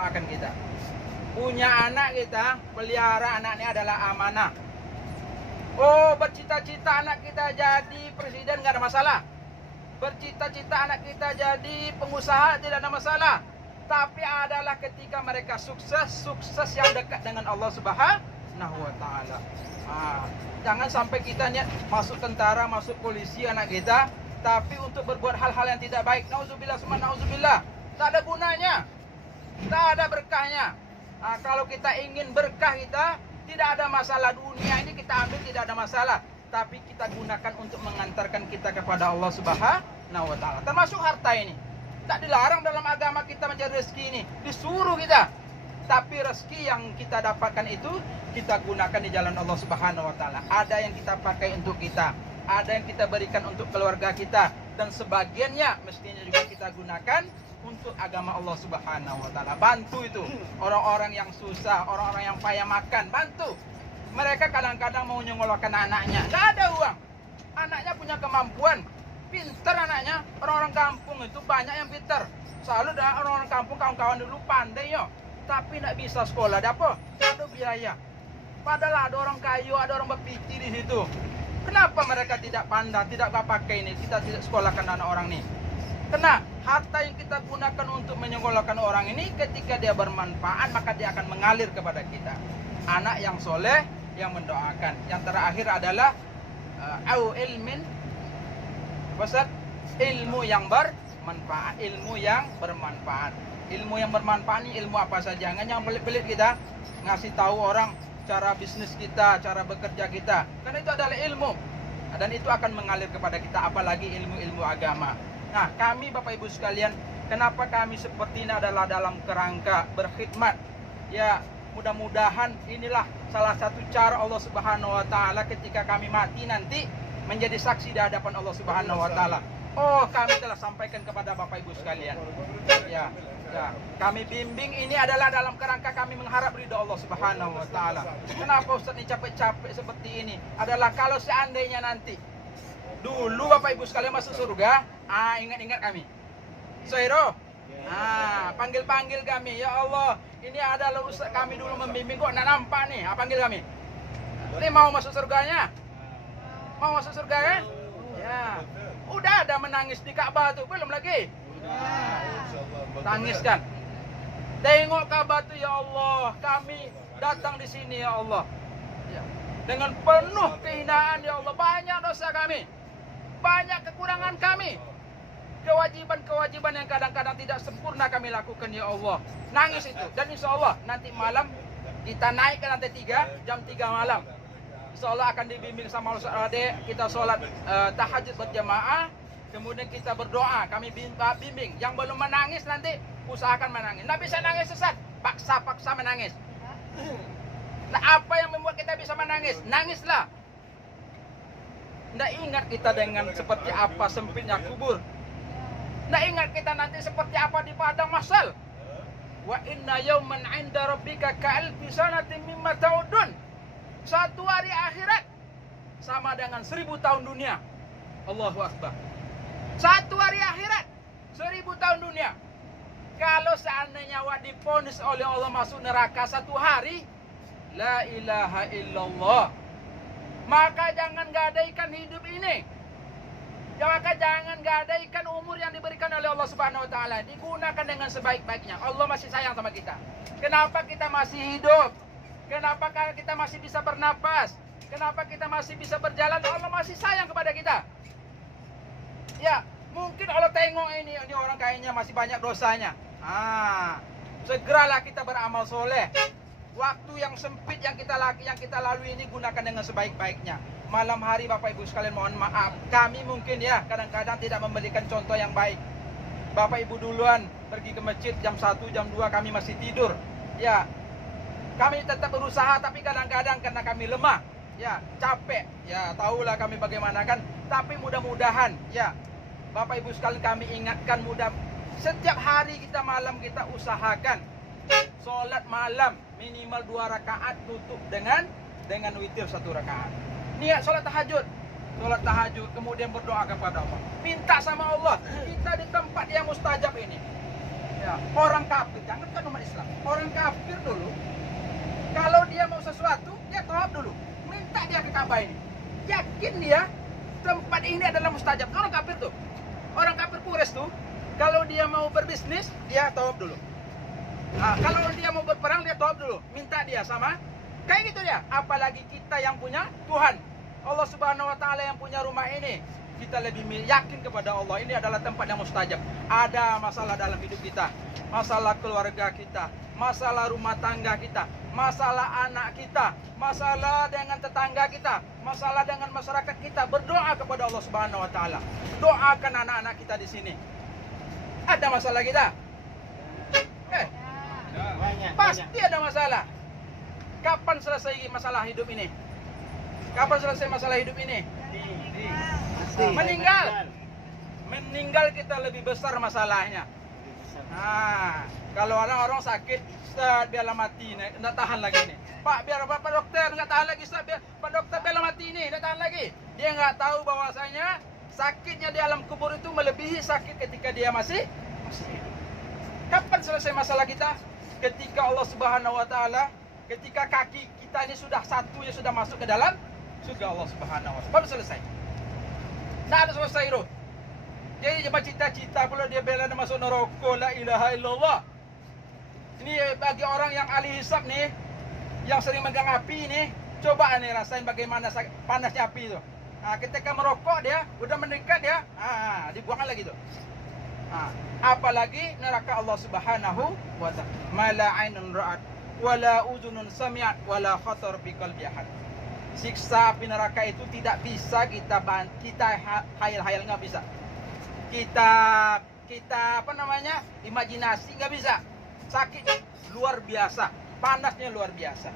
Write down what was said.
mendoakan kita. Punya anak kita, pelihara anaknya adalah amanah. Oh, bercita-cita anak kita jadi presiden nggak ada masalah. Bercita-cita anak kita jadi pengusaha tidak ada masalah. Tapi adalah ketika mereka sukses yang dekat dengan Allah Subhanahu wa taala. Jangan sampai kita niat masuk tentara, masuk polisi anak kita, tapi untuk berbuat hal-hal yang tidak baik. Nauzubillah summa nauzubillah. Tak ada gunanya. Tak ada berkahnya. Kalau kita ingin berkah kita, tidak ada masalah dunia ini kita ambil tidak ada masalah. Tapi kita gunakan untuk mengantarkan kita kepada Allah Subhanahu wa taala. Termasuk harta ini. Tak dilarang dalam agama kita mencari rezeki ini. Disuruh kita. Tapi rezeki yang kita dapatkan itu kita gunakan di jalan Allah Subhanahu wa taala. Ada yang kita pakai untuk kita, ada yang kita berikan untuk keluarga kita, dan sebagiannya mestinya juga kita gunakan untuk agama Allah Subhanahu wa taala. Bantu itu orang-orang yang susah, orang-orang yang payah makan, bantu. Mereka kadang-kadang mau nyengolokkan anaknya, nggak ada uang. Anaknya punya kemampuan, pintar anaknya. Orang-orang kampung itu banyak yang pintar. Selalu ada orang-orang kampung, kawan-kawan dulu pandai yo, tapi nggak bisa sekolah, apa? Ada biaya. Padahal ada orang kayu, ada orang berpikir di situ. Kenapa mereka tidak pandang, tidak pakai ini? Kita tidak sekolahkan anak orang ini. Karena harta yang kita gunakan untuk menyekolahkan orang ini, ketika dia bermanfaat, maka dia akan mengalir kepada kita. Anak yang soleh, yang mendoakan. Yang terakhir adalah au ilmin, ilmu yang bermanfaat. Ilmu yang bermanfaat. Ilmu yang bermanfaat ini ilmu apa saja. Jangan yang pelit-pelit kita ngasih tahu orang cara bisnis kita, cara bekerja kita. Karena itu adalah ilmu. Dan itu akan mengalir kepada kita, apalagi ilmu-ilmu agama. Nah, kami Bapak Ibu sekalian, kenapa kami seperti ini adalah dalam kerangka berkhidmat. Ya, mudah-mudahan inilah salah satu cara Allah Subhanahu wa taala ketika kami mati nanti menjadi saksi di hadapan Allah Subhanahu wa taala. Oh, kami telah sampaikan kepada Bapak Ibu sekalian. Ya, kami bimbing ini adalah dalam kerangka kami mengharap ridho Allah Subhanahu wa taala. Kenapa Ustaz ini capek-capek seperti ini? Adalah kalau seandainya nanti dulu Bapak Ibu sekalian masuk surga, ingat-ingat kami. Soiro, panggil-panggil kami. Ya Allah, ini adalah Ustaz kami dulu membimbing, kok nak nampak nih. Panggil kami. Ini mau masuk surganya? Mau masuk surga kan? Ya. Udah ada menangis di Ka'bah tuh, belum lagi? Tangis kan? Tengok Ka'bah tuh, ya Allah, kami datang di sini ya Allah. Ya. Dengan penuh kehinaan ya Allah, banyak dosa kami. Banyak kekurangan kami. Kewajiban-kewajiban yang kadang-kadang tidak sempurna kami lakukan ya Allah. Nangis itu. Dan insya Allah nanti malam kita naik ke lantai 3, jam 3 malam. Insya Allah akan dibimbing sama Allah. Kita sholat tahajud berjamaah. Kemudian kita berdoa. Kami bimbing. Yang belum menangis nanti usahakan menangis. Nggak bisa nangis sesat. Paksa menangis. Nah, apa yang membuat kita bisa menangis? Nangislah. Nggak ingat kita dengan seperti apa sempitnya kubur. Nggak ingat kita nanti seperti apa di padang mahsyar. Wa inna yawman 'inda rabbika ka'alfi sanatin mimma ta'udun. Satu hari akhirat sama dengan 1000 tahun dunia. Allahu Akbar. Satu hari akhirat 1000 tahun dunia. Kalau seandainya diponis oleh Allah masuk neraka satu hari, la ilaha illallah, maka jangan gadaikan hidup ini. Maka jangan gadaikan umur yang diberikan oleh Allah Subhanahu wa taala. Digunakan dengan sebaik-baiknya. Allah masih sayang sama kita. Kenapa kita masih hidup? Kenapa kita masih bisa bernapas? Kenapa kita masih bisa berjalan? Allah masih sayang kepada kita. Ya, mungkin Allah tengok ini orang kayaknya masih banyak dosanya. Segeralah kita beramal soleh. Waktu yang sempit yang kita lalui ini gunakan dengan sebaik-baiknya. Malam hari Bapak Ibu sekalian mohon maaf, kami mungkin ya kadang-kadang tidak memberikan contoh yang baik. Bapak Ibu duluan pergi ke masjid jam 1, jam 2 kami masih tidur. Ya, kami tetap berusaha tapi kadang-kadang karena kami lemah, ya capek, ya tahulah kami bagaimana kan. Tapi mudah-mudahan ya Bapak Ibu sekalian kami ingatkan setiap hari kita malam kita usahakan sholat malam minimal 2 rakaat tutup dengan witir 1 rakaat. Niat sholat tahajud, kemudian berdoa kepada Allah. Minta sama Allah, kita di tempat yang mustajab ini. Ya, orang kafir, jangankan umat Islam. orang kafir dulu, kalau dia mau sesuatu, dia tawaf dulu. Minta dia ke Ka'bah ini. Yakin dia tempat ini adalah mustajab. Orang kafir tuh. Orang kafir Quraisy tuh, kalau dia mau berbisnis, dia tawaf dulu. Nah, kalau dia mau berperang, dia tawaf dulu. Minta dia sama. Kayak gitu dia. Apalagi kita yang punya Tuhan. Allah Subhanahu wa taala yang punya rumah ini. Kita lebih yakin kepada Allah. Ini adalah tempat yang mustajab. Ada masalah dalam hidup kita, masalah keluarga kita, masalah rumah tangga kita, masalah anak kita, masalah dengan tetangga kita, masalah dengan masyarakat kita. Berdoa kepada Allah Subhanahu wa taala. Doakan anak-anak kita di sini. Ada masalah kita? Pasti ada masalah. Kapan selesai masalah hidup ini? Kapan selesai masalah hidup ini? Meninggal kita lebih besar masalahnya. Nah, kalau orang sakit, Ustaz biarlah mati nih, enggak tahan lagi nih. Pak biar Pak dokter enggak tahan lagi, Ustaz Pak dokter biarlah mati nih, enggak tahan lagi. Dia enggak tahu bahwasanya sakitnya di alam kubur itu melebihi sakit ketika dia masih hidup. Kapan selesai masalah kita? Ketika Allah Subhanahu wa taala, ketika kaki kita ini sudah satunya sudah masuk ke dalam surga Allah Subhanahu wa taala. Baru selesai. Nah, ada selesai itu. Jadi cuma cita-cita pula dia bela masuk neraka, la ilaha illallah. Ini bagi orang yang ahli hisab nih, yang sering megang api nih, coba nih rasain bagaimana panasnya api itu. Nah, ketika merokok dia, udah mendekat dia, dibuangkan lagi tuh. Nah, apalagi neraka Allah Subhanahu wa taala. Mala ainun ra'at wala udhunun sami'at wala khatar bi qalbi ahad. Siksa api neraka itu tidak bisa kita hayal-hayal, nggak bisa. Kita apa namanya, imajinasi nggak bisa. Sakitnya luar biasa, panasnya luar biasa.